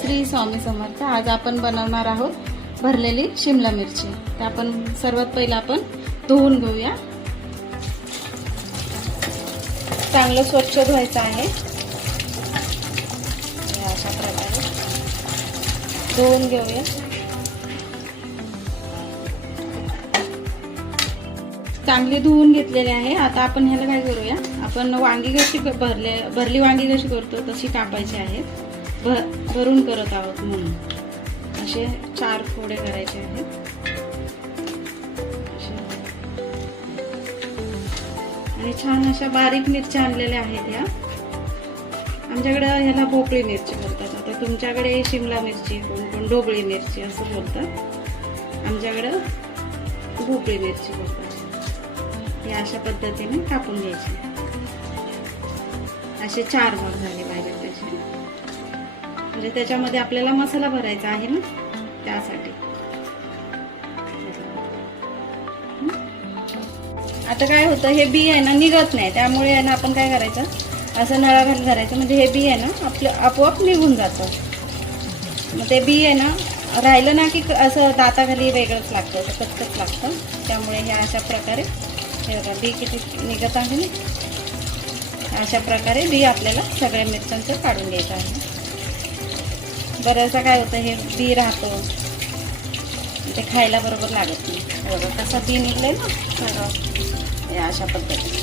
श्री स्वामी समर्थ. आज आपण बनवणार आहोत भरलेली शिमला मिरची. तर आपण सर्वात पहिला आपण धुवून घेऊया. चांगलं स्वच्छ धुवायचं आहे. अशा प्रकारे धुवून घेऊया. चांगली धुवून घेतलेले आहे. आता आपण ह्याला काय करूया, आपण वांगी कशी भरली वांगी कशी करतो तशी कापायची आहेत. भरून करत आहोत म्हणून असे 4 फोडे करायचे आहेत. आणि छान अशा बारीक मिरच्या आणलेल्या आहेत. या आमच्याकडे ह्याला भोपळी मिरची बोलतात. आता तुमच्याकडे शिमला मिरची, कोण ढोबळी मिरची असं बोलतात. आमच्याकडे भोपळी मिरची बोलतात. हे अशा पद्धतीने कापून घ्यायची. असे 4 भाग झाले पाहिजे त्याचे, म्हणजे त्याच्यामध्ये आपल्याला मसाला भरायचा आहे ना, त्यासाठी. आता काय होतं, हे बी आहे ना निघत नाही, त्यामुळे आहे ना आपण काय करायचं, असं नळाखाली धरायचं, म्हणजे हे बी आहे ना आपलं आपोआप निघून जातं. मग ते बी आहे ना राहिलं ना की असं दाताखाली वेगळंच लागतं, असं कचकच लागतं. त्यामुळे हे अशा प्रकारे हे बघा बी किती निघत आहे ना, अशा प्रकारे बी आपल्याला सगळ्या मिरच्यांचं काढून घ्यायचं आहे. बऱ्याचदा काय होतं, हे बी राहतो, ते खायला बरोबर लागत नाही. बघा कसं बी निघलंय ना सगळं, हे अशा पद्धतीने.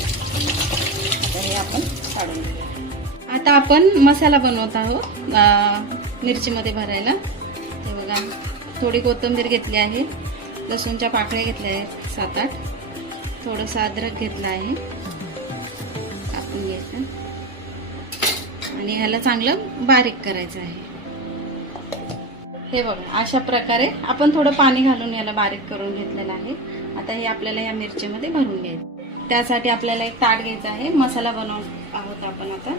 आता हे आपण काढून घेऊया. आता आपण मसाला बनवत आहोत मिरचीमध्ये भरायला. हे बघा थोडी कोथिंबीर घेतली आहे, लसूणच्या पाकळ्या घेतल्या आहेत 7-8, थोडंसं अद्रक घेतलं आहे, कापून घ्यायचं. आणि ह्याला चांगलं बारीक करायचं आहे. हे बघा अशा प्रकारे आपण थोडं पाणी घालून याला बारीक करून घेतलेलं आहे. आता हे आपल्याला या मिरचीमध्ये भरून घ्यायचं. त्यासाठी आपल्याला एक ताट घ्यायचं आहे. मसाला बनवत आहोत आपण आता.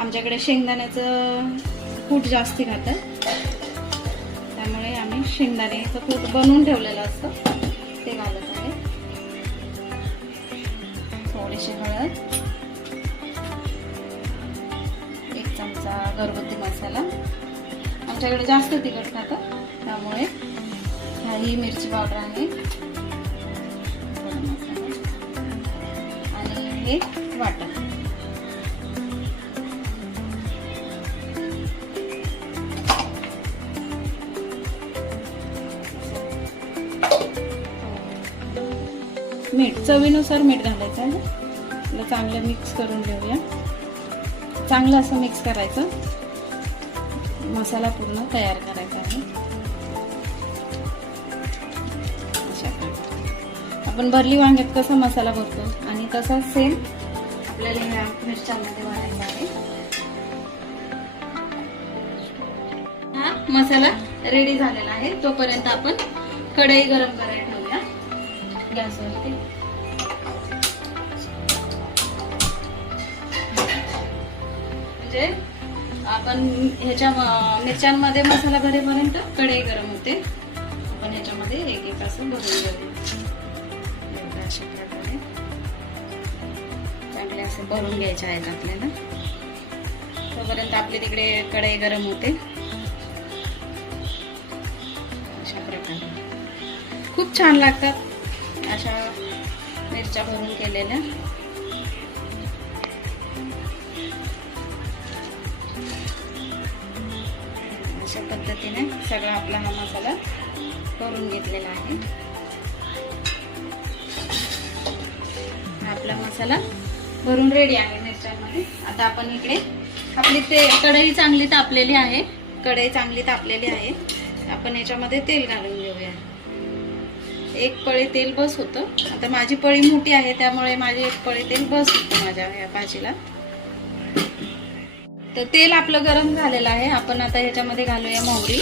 आमच्याकडे शेंगदाण्याचं कूट जास्ती खातात, त्यामुळे आम्ही शेंगदाण्याचं कूट बनवून ठेवलेलं असतं ते घालत आहे. थोडीशी हळद, 1 चमचा घरगुती मसाला. आमच्याकडे जास्त तिखट खातात, त्यामुळे ही मिरची पावडर आहे. आणि हे वाटण. मीठ चवीनुसार मीठ घालायचं आहे. चांगलं मिक्स करून घेऊया. चांगलं असं मिक्स करायचं. मसाला पूर्ण तयार करायचा आहे. अशा प्रकारे आपण भरली वांग्यात कसा मसाला भरतो आणि तसा सेम आपल्याला ह्या मिरच्यांमध्ये भरायचा आहे. हा मसाला रेडी झालेला आहे. तोपर्यंत आपण कढई गरम करायला ठेवूया गॅसवरती. म्हणजे आपण ह्याच्या मिरच्यांमध्ये मसाला भरेपर्यंत कढई गरम होते. आपण ह्याच्यामध्ये एक असं भरून घेऊ. अशा प्रकारे चांगले असे भरून घ्यायचे आहेत आपल्याला. तोपर्यंत आपली तिकडे कढई गरम होते. अशा प्रकारे खूप छान लागतात अशा मिरच्या भरून केलेल्या. अशा पद्धतीने सगळा आपला हा मसाला करून घेतलेला आहे. आपला मसाला भरून रेडी आहे मिरच्यांमध्ये. आता आपण इकडे आपली कढई चांगली तापलेली आहे. कढई चांगली तापलेली आहे. आपण याच्यामध्ये तेल घालून घेऊया. 1 पळी तेल बस होतं. आता माझी पळी मोठी आहे, त्यामुळे माझी 1 पळी तेल बस होतं माझ्या या भाजीला. तर तेल आपलं गरम झालेलं आहे. आपण आता ह्याच्यामध्ये घालूया मोहरी.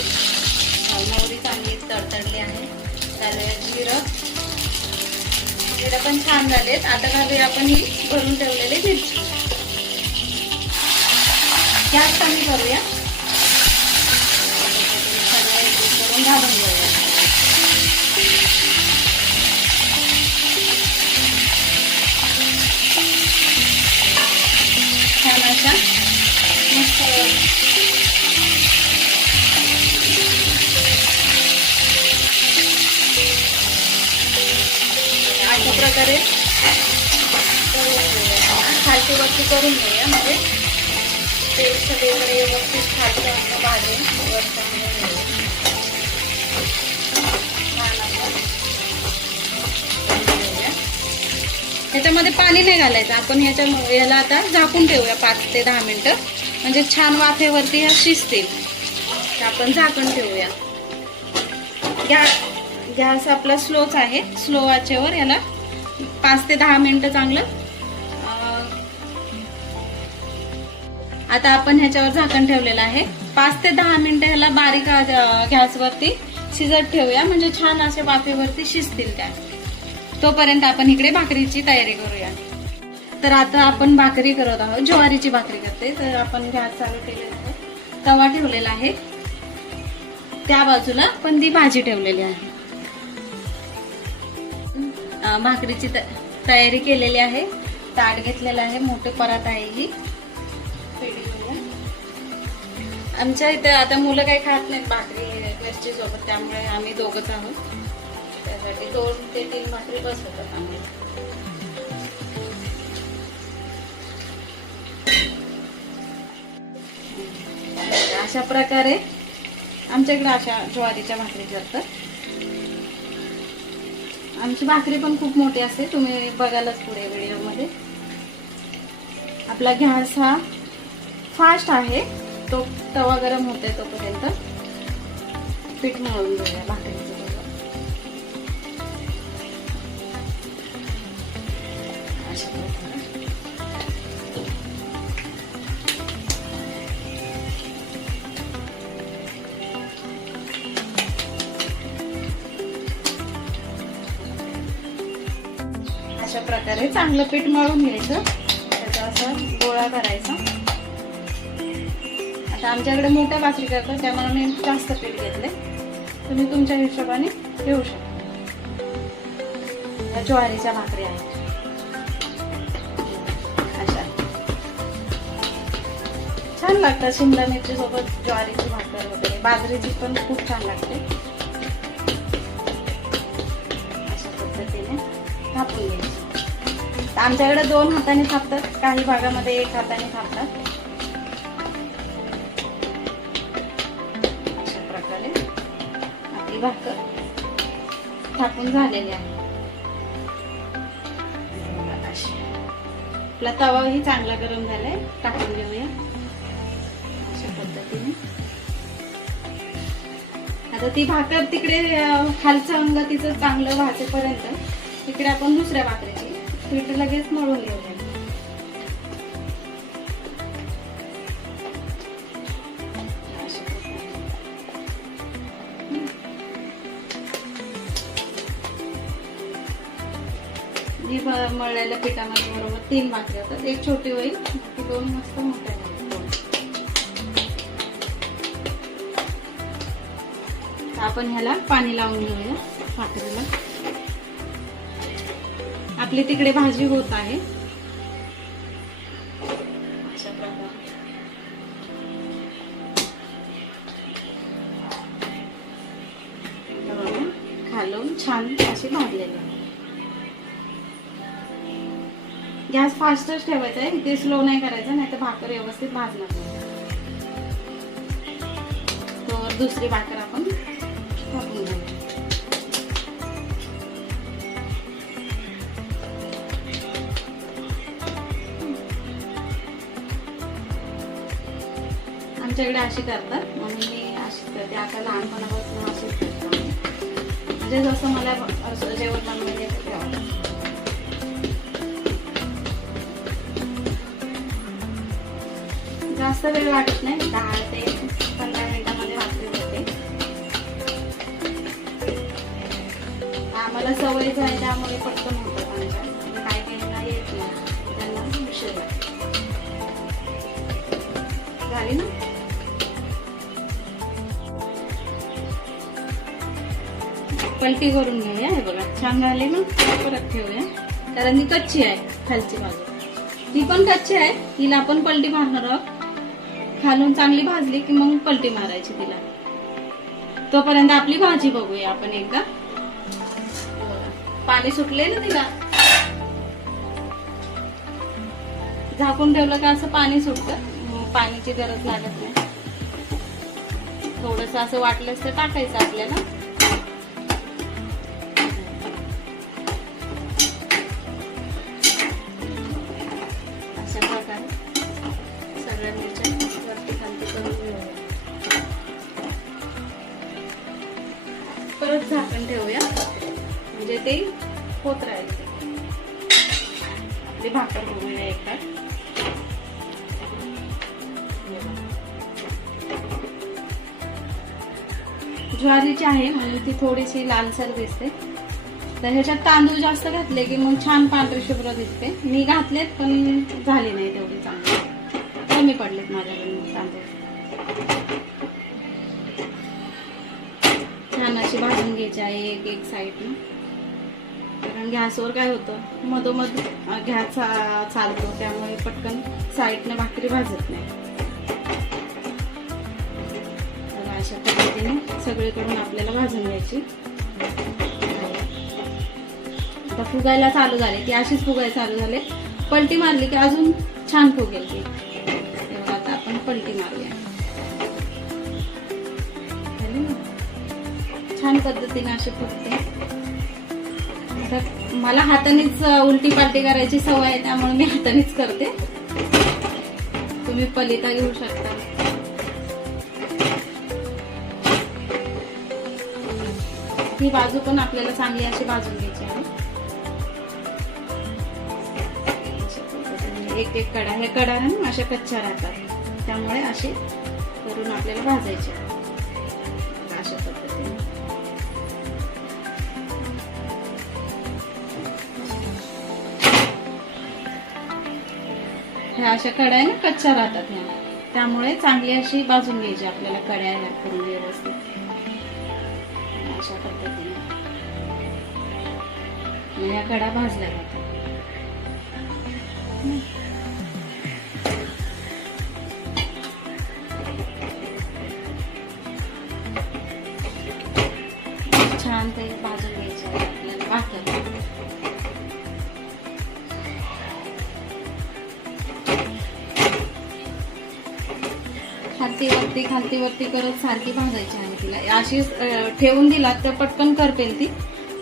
मोहरी चांगली तडतडली आहे. घालूया जिरं. जिरं पण छान झालेत. आता घालूया आपण ही भरून ठेवलेली मिरची. गॅस कमी करूया. सगळं एकजीव करून घालून घेऊया. छान अशा मस्त वाफेवरती करून घेऊया, म्हणजे तेल सगळीकडे व्यवस्थित खालचं भाजून वरचं ह्याच्यामध्ये पाणी नाही घालायचं आपण. याला आता झाकून ठेवूया 5 ते 10 मिनिटं, म्हणजे छान वाफेवरती ह्या शिजतील. आपण झाकण ठेवूया. गॅस आपला स्लोच आहे. स्लो आचेवर याला 5 ते 10 मिनिटं चांगलं. आता आपण ह्याच्यावर झाकण ठेवलेलं आहे. 5 ते 10 मिनिटं ह्याला बारीक गॅसवरती शिजत ठेवूया, म्हणजे छान असे वाफेवरती शिजतील त्या. तोपर्यंत आपण इकडे भाकरीची तयारी करूया. तर आता आपण भाकरी करत आहोत, ज्वारीची भाकरी करते. तर आपण गॅस चालू केलेला आहे, तवा ठेवलेला आहे, त्या बाजूला पण ती भाजी ठेवलेली आहे. भाकरीची तयारी केलेली आहे. ताट घेतलेलं आहे, मोठे परात आहे ही. आमच्या इथे आता मुलं काही खात नाहीत भाकरी मिरची सोबत, त्यामुळे आम्ही दोघंच आहोत. त्यासाठी 2 ते 3 भाकरी बस होतात आम्हाला. अशा प्रकारे आमच्याकडे अशा ज्वारीच्या भाकरी करतात. आमची भाकरी पण खूप मोठी असते, तुम्ही बघालच पुढे व्हिडिओमध्ये. आपला गॅस हा फास्ट आहे, तो तवा गरम होते तोपर्यंत पीठ मळून घेऊया भाकरीचं. अशा प्रकारे चांगलं पीठ मळून घ्यायचं, त्याचा असा गोळा करायचा. आता आमच्याकडे मोठ्या भाकरी करतात, त्यामुळे मी जास्त पीठ घेतले. तुम्ही तुमच्या हिशोबाने घेऊ शकता. या ज्वारीच्या भाकरी आहेत अशा छान लागतात. शिमला मिरची सोबत ज्वारीची भाकर वगैरे, बाजरीची पण खूप छान लागते. अशा पद्धतीने थापून घ्यायची. आमच्याकडे 2 हाताने थापतात, काही भागामध्ये 1 हाताने थापतात. अशा प्रकारे आपली भाकर थापून झालेली आहे. आपला तवाही चांगला गरम झालाय, टाकून घेऊया अशा पद्धतीने. आता ती भाकर तिकडे खालचं अंग तिचं चांगलं भाजेपर्यंत तिकडे आपण दुसऱ्या भाकरीची पीठ लगेच मळून घेऊया. मळलेल्या पिठामध्ये बरोबर 3 भाकरी होतात. 1 छोटी होईल, 2 मस्त मोठ्या. आपण ह्याला पाणी लावून घेऊया भाकरीला. आपली तिकडे भाजी होत आहे. अशा प्रकारे खालून छान अशी भाजलेली. गॅस फास्टच ठेवायचा आहे, इथे स्लो नाही करायचा, नाही तर भाकर व्यवस्थित भाजणार नाही. तर दुसरी भाकर आपण टाकून घेऊ. आमच्याकडे अशी करतात, म्हणून मी अशीच करते. आता लहानपणापासून अशीच करते, म्हणजे जसं मला जेवण बनवायला येतं तेव्हा. जास्त वेळ लागत नाही, 10 ते 15 मिनिटांमध्ये भाकरी होते. आम्हाला सवयच आहे, त्यामुळे पटकन होतं. आमच्या काय काहींना येत नाही, त्यांना उशीर लागतो. झाली ना. पलटी करून घेऊया. हे बघा छान झाले ना. परत ठेवूया, कारण ती कच्ची आहे खालची बाजू, ती पण कच्ची आहे. तिला आपण पलटी मारणार आहोत. खालून चांगली भाजली की मग पलटी मारायची तिला. तोपर्यंत आपली भाजी बघूया आपण एकदा. पाणी सुटले ना तिला. झाकून ठेवलं का असं पाणी सुटतं, पाण्याची गरज लागत नाही. थोडंसं असं वाटलंच तर टाकायचं आपल्याला. अशा प्रकारे सगळ्या मिरच्या वरती खालती करून घेऊया. परत झाकण ठेवूया म्हणजे ते होत राहील. आपली भाकर बघूया एकदा. ज्वारीची आहे म्हणून ती थोडीशी लालसर दिसते. तर ह्याच्यात तांदूळ जास्त घातले की मग छान पांढरी शुभ्र दिसते. मी घातलेत पण झाली नाही तेवढी चांगली, कमी पडलेत माझ्याकडून तांदूळ. छान अशी भाजून घ्यायची आहे एक एक साईडनं. कारण गॅसवर काय होतं मधोमध गॅस चालतो, त्यामुळे पटकन साईडनं भाकरी भाजत नाही. अशा पद्धतीने सगळीकडून आपल्याला भाजून घ्यायची. आता फुगायला चालू झाले, ती अशीच फुगायला चालू झाले. पलटी मारली की अजून छान फुगेल ती. तेव्हा आता आपण पलटी मारूया. छान पद्धतीने अशी फुगते. मला हातानेच उलटी पालटी करायची सवय आहे, त्यामुळे मी हातानेच करते. तुम्ही पलिता घेऊ शकता. ही बाजू पण आपल्याला चांगली अशी भाजून घ्यायची आहे. एक एक कडा, हे कडा ना अशा कच्च्या राहतात, त्यामुळे असे करून आपल्याला भाजायचे अशा पद्धतीने. ह्या अशा कड्या ना कच्च्या राहतात ह्या, त्यामुळे चांगली अशी भाजून घ्यायची आपल्याला कड्या करून व्यवस्थित अशा पद्धतीने. या कडा भाजल्या जातात. छान ते भाजून घ्यायचे आपल्याला भाकर. खालती वरती करत सारखी भाजायची आहे तिला. अशी ठेवून दिला तर पटकन करपेल ती,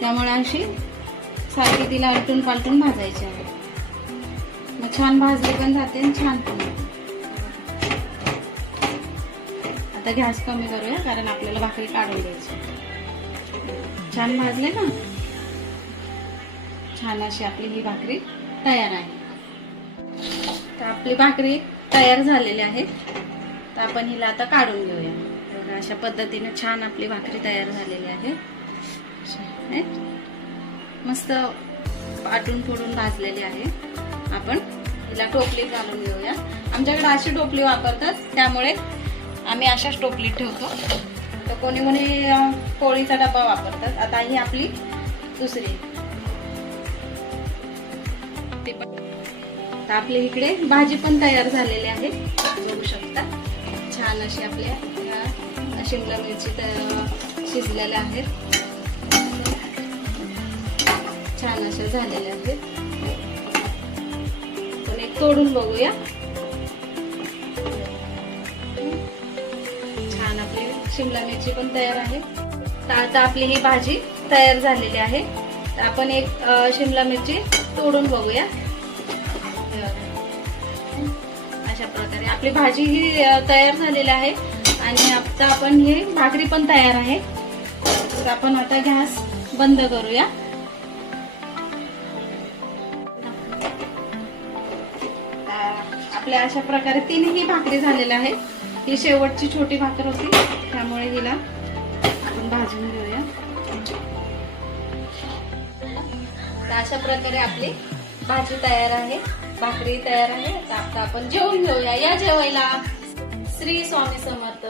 त्यामुळे अशी सारखी तिला आलटून पालटून भाजायची आहे. मग छान भाजली पण जाते आणि छान पण होते. आता गॅस कमी करूया कारण आपल्याला भाकरी काढून द्यायची. छान भाजले ना, छान अशी आपली ही भाकरी तयार आहे. तर आपली भाकरी तयार झालेली आहे. तर आपण हिला आता काढून घेऊया. बघा अशा पद्धतीने छान आपली भाकरी तयार झालेली आहे. मस्त पाटून फोडून भाजलेली आहे. आपण हिला टोपलीत घालून घेऊया. आमच्याकडे अशी टोपली वापरतात, त्यामुळे आम्ही अशाच टोपलीत ठेवतो. तर कोणी पोळीचा डबा वापरतात. आता ही आपली दुसरी. तर आपल्या इकडे भाजी पण तयार झालेली आहे, बघू शकता. छान अशी आपल्या शिमला मिरची शिजलेल्या आहेत, छान अशा झालेल्या आहेत. पण एक तोडून बघूया. छान आपली शिमला मिरची पण तयार आहे. तर आता आपली ही भाजी तयार झालेली आहे. तर आपण एक शिमला मिरची तोडून बघूया. अशा प्रकारे आपली भाजी ही तयार झालेली आहे. आणि आता आपण ही भाकरी पण तयार आहे. तर आपण आता गॅस बंद करूया. आपल्या अशा प्रकारे तिन्ही भाकरी झालेल्या आहेत. ही शेवटची छोटी भाकर होती, त्यामुळे हिला आपण भाजून घेऊया. तर अशा प्रकारे आपली भाजी तयार आहे, भाकरी तयार आहे. आता आपण जेवून घेऊया. या जेवायला. श्री स्वामी समर्थ.